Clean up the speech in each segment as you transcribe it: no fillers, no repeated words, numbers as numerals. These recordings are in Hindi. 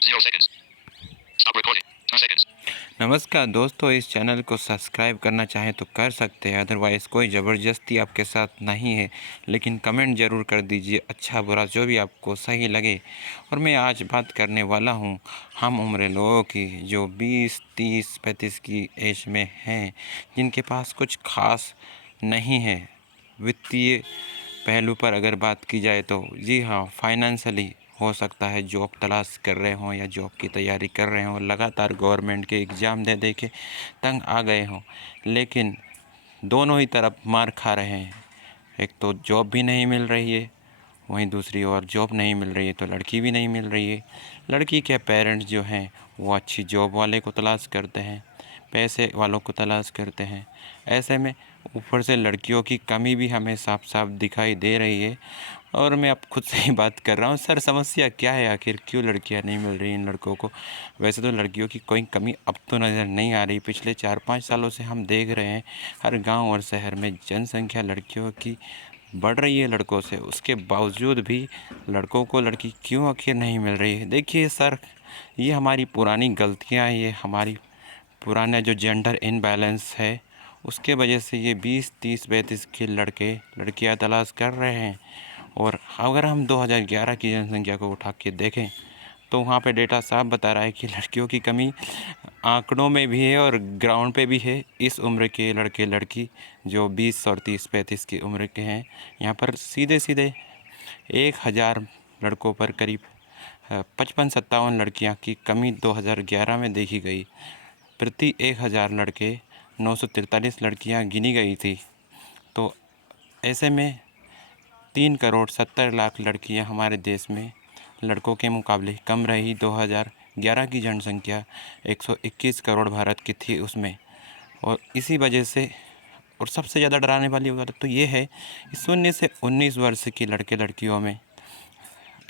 0 seconds. Stop recording. 2 seconds. नमस्कार दोस्तों, इस चैनल को सब्सक्राइब करना चाहें तो कर सकते हैं, अदरवाइज़ कोई ज़बरदस्ती आपके साथ नहीं है। लेकिन कमेंट ज़रूर कर दीजिए, अच्छा बुरा जो भी आपको सही लगे। और मैं आज बात करने वाला हूँ हम उम्र लोगों की, जो 20, 30, 35 की एज में हैं, जिनके पास कुछ खास नहीं है। वित्तीय पहलू पर अगर बात की जाए तो जी हाँ, फाइनेंशियली हो सकता है जॉब तलाश कर रहे हों या जॉब की तैयारी कर रहे हों, लगातार गवर्नमेंट के एग्ज़ाम दे दे के तंग आ गए हों, लेकिन दोनों ही तरफ मार खा रहे हैं। एक तो जॉब भी नहीं मिल रही है, वहीं दूसरी ओर जॉब नहीं मिल रही है तो लड़की भी नहीं मिल रही है। लड़की के पेरेंट्स जो हैं वो अच्छी जॉब वाले को तलाश करते हैं, पैसे वालों को तलाश करते हैं। ऐसे में ऊपर से लड़कियों की कमी भी हमें साफ साफ दिखाई दे रही है। और मैं अब खुद से ही बात कर रहा हूँ, सर समस्या क्या है आखिर, क्यों लड़कियाँ नहीं मिल रही इन लड़कों को? वैसे तो लड़कियों की कोई कमी अब तो नज़र नहीं आ रही। पिछले 4-5 सालों से हम देख रहे हैं हर गांव और शहर में जनसंख्या लड़कियों की बढ़ रही है लड़कों से, उसके बावजूद भी लड़कों को लड़की क्यों आखिर नहीं मिल रही है? देखिए सर, ये हमारी पुरानी गलतियाँ हैं, ये हमारी पुराना जो जेंडर इनबैलेंस है उसके वजह से ये 20, 30, 35 के लड़के लड़कियां तलाश कर रहे हैं। और अगर हम 2011 की जनसंख्या को उठा के देखें तो वहाँ पे डेटा साफ बता रहा है कि लड़कियों की कमी आंकड़ों में भी है और ग्राउंड पे भी है। इस उम्र के लड़के लड़की जो 20 और 30, 35 की उम्र के हैं, यहाँ पर सीधे सीधे 1000 लड़कों पर करीब 55-57 लड़कियाँ की कमी 2011 में देखी गई। प्रति 1000 लड़के 943 लड़कियाँ गिनी गई थी। तो ऐसे में 3,70,00,000 लड़कियां हमारे देश में लड़कों के मुकाबले कम रही। 2011 की जनसंख्या 121 करोड़ भारत की थी उसमें। और इसी वजह से, और सबसे ज़्यादा डराने वाली बात तो ये है कि 0 से 19 वर्ष की लड़के लड़कियों में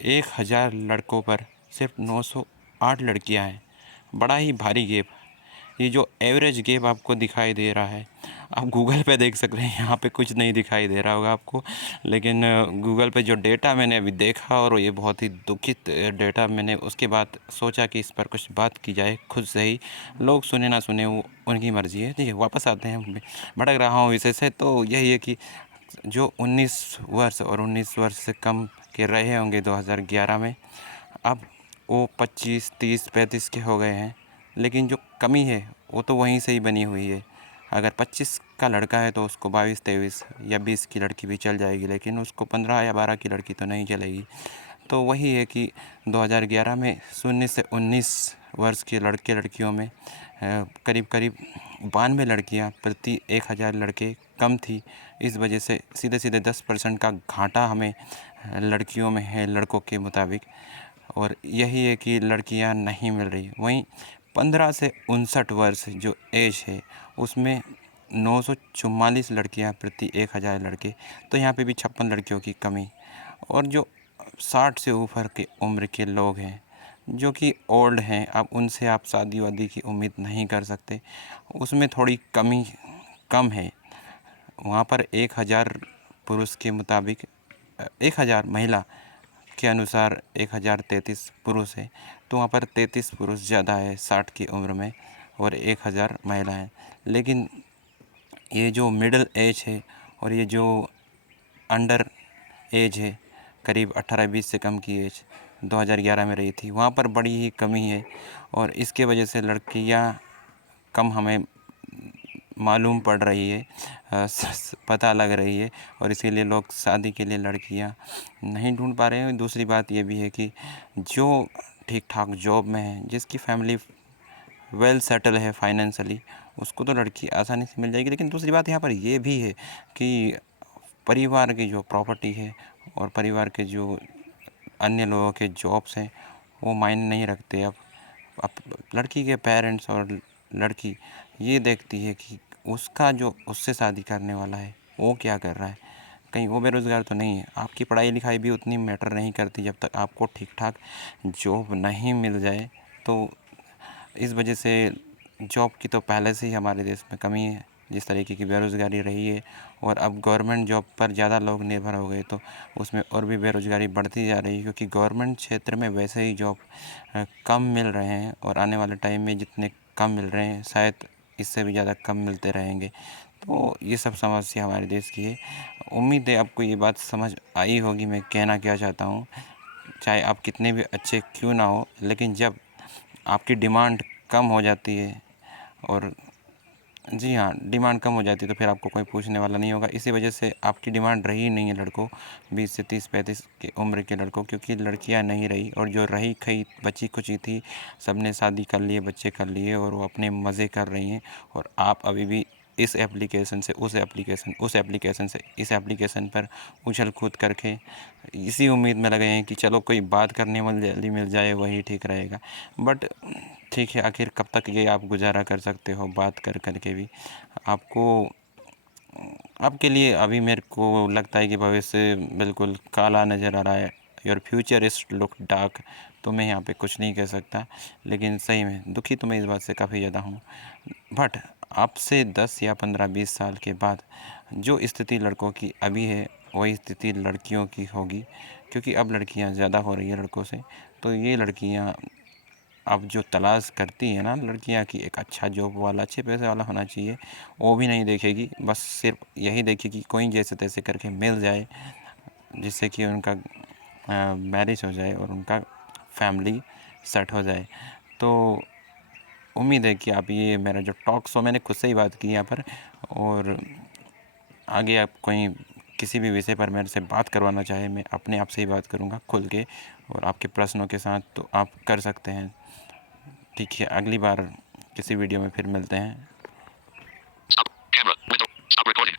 1000 लड़कों पर सिर्फ 908 लड़कियां हैं। बड़ा ही भारी गैप। ये जो एवरेज गैप आपको दिखाई दे रहा है, आप गूगल पे देख सकते हैं, यहाँ पे कुछ नहीं दिखाई दे रहा होगा आपको, लेकिन गूगल पे जो डेटा मैंने अभी देखा और ये बहुत ही दुखित डेटा, मैंने उसके बाद सोचा कि इस पर कुछ बात की जाए खुद से ही। लोग सुने ना सुने वो उनकी मर्ज़ी है। ठीक, वापस आते हैं, मैं भटक रहा हूँ विषय से। तो यही है कि जो 19 वर्ष और 19 वर्ष से कम के रहे होंगे 2011 में, अब वो 25, 30, 35 के हो गए हैं। लेकिन जो कमी है वो तो वहीं से ही बनी हुई है। अगर 25 का लड़का है तो उसको 22, 23 या 20 की लड़की भी चल जाएगी, लेकिन उसको 15 या 12 की लड़की तो नहीं चलेगी। तो वही है कि 2011 में 0 से 19 वर्ष के लड़के लड़कियों में करीब करीब 92 लड़कियां प्रति 1000 लड़के कम थी। इस वजह से सीधे सीधे 10% का घाटा हमें लड़कियों में है लड़कों के मुताबिक। और यही है कि लड़कियां नहीं मिल रही। वहीं 15 से 59 वर्ष जो एज है उसमें 944 लड़कियां प्रति 1000 लड़के। तो यहाँ पे भी 56 लड़कियों की कमी। और जो 60 से ऊपर के उम्र के लोग हैं जो कि ओल्ड हैं, अब उनसे आप शादी वादी की उम्मीद नहीं कर सकते, उसमें थोड़ी कमी कम है। वहाँ पर 1000 पुरुष के मुताबिक 1000 महिला के अनुसार 1033 पुरुष है। तो वहाँ पर 33 पुरुष ज़्यादा है 60 की उम्र में और 1000 महिलाएं। लेकिन ये जो मिडिल एज है और ये जो अंडर एज है, करीब 18-20 से कम की एज 2011 में रही थी, वहाँ पर बड़ी ही कमी है। और इसके वजह से लड़कियाँ कम हमें मालूम पड़ रही है, पता लग रही है। और इसीलिए लोग शादी के लिए लड़कियां नहीं ढूंढ पा रहे हैं। दूसरी बात ये भी है कि जो ठीक ठाक जॉब में है, जिसकी फैमिली वेल सेटल है फाइनेंशियली, उसको तो लड़की आसानी से मिल जाएगी। लेकिन दूसरी बात यहाँ पर ये भी है कि परिवार की जो प्रॉपर्टी है और परिवार के जो अन्य लोगों के जॉब्स हैं वो मायने नहीं रखते। अब लड़की के पेरेंट्स और लड़की ये देखती है कि उसका जो उससे शादी करने वाला है वो क्या कर रहा है, कहीं वो बेरोज़गार तो नहीं है। आपकी पढ़ाई लिखाई भी उतनी मैटर नहीं करती जब तक आपको ठीक ठाक जॉब नहीं मिल जाए। तो इस वजह से जॉब की तो पहले से ही हमारे देश में कमी है। जिस तरीके की बेरोज़गारी रही है, और अब गवर्नमेंट जॉब पर ज़्यादा लोग निर्भर हो गए, तो उसमें और भी बेरोज़गारी बढ़ती जा रही है, क्योंकि गवर्नमेंट क्षेत्र में वैसे ही जॉब कम मिल रहे हैं, और आने वाले टाइम में जितने कम मिल रहे हैं शायद इससे भी ज़्यादा कम मिलते रहेंगे। तो ये सब समस्या हमारे देश की है। उम्मीद है आपको ये बात समझ आई होगी मैं कहना क्या चाहता हूँ। चाहे आप कितने भी अच्छे क्यों ना हो, लेकिन जब आपकी डिमांड कम हो जाती है, और जी हाँ, डिमांड कम हो जाती है, तो फिर आपको कोई पूछने वाला नहीं होगा। इसी वजह से आपकी डिमांड रही नहीं है लड़कों, 20 से 30-35 की उम्र के लड़कों, क्योंकि लड़कियां नहीं रही, और जो रही खई बची खुची थी सबने शादी कर लिए, बच्चे कर लिए, और वो अपने मज़े कर रही हैं। और आप अभी भी इस एप्लीकेशन से उस एप्लीकेशन, उस एप्लीकेशन से इस एप्लीकेशन पर उछल कूद करके इसी उम्मीद में लगे हैं कि चलो कोई बात करने वाली जल्दी मिल जाए, वही ठीक रहेगा। बट ठीक है, आखिर कब तक ये आप गुजारा कर सकते हो बात कर कर के भी। आपको आपके लिए अभी मेरे को लगता है कि भविष्य बिल्कुल काला नज़र आ रहा है, your future is look dark. तो मैं यहाँ पे कुछ नहीं कह सकता, लेकिन सही में दुखी तो मैं इस बात से काफ़ी ज़्यादा हूँ। बट आपसे 10 या 15-20 साल के बाद जो स्थिति लड़कों की अभी है, वही स्थिति लड़कियों की होगी, क्योंकि अब लड़कियाँ ज़्यादा हो रही है लड़कों से। तो ये लड़कियाँ अब जो तलाश करती है ना लड़कियां, कि एक अच्छा जॉब वाला, अच्छे पैसे वाला होना चाहिए, वो भी नहीं देखेगी। बस सिर्फ यही देखेगी कोई जैसे तैसे करके मिल जाए, जिससे कि उनका मैरिज हो जाए और उनका फैमिली सेट हो जाए। तो उम्मीद है कि आप ये मेरा जो टॉक शो, मैंने खुद से ही बात की यहाँ पर, और आगे आप कोई किसी भी विषय पर मेरे से बात करवाना चाहे, मैं अपने आप से ही बात करूँगा खुल के, और आपके प्रश्नों के साथ, तो आप कर सकते हैं। ठीक है, अगली बार किसी वीडियो में फिर मिलते हैं। Stop. Camera. Window. Stop recording.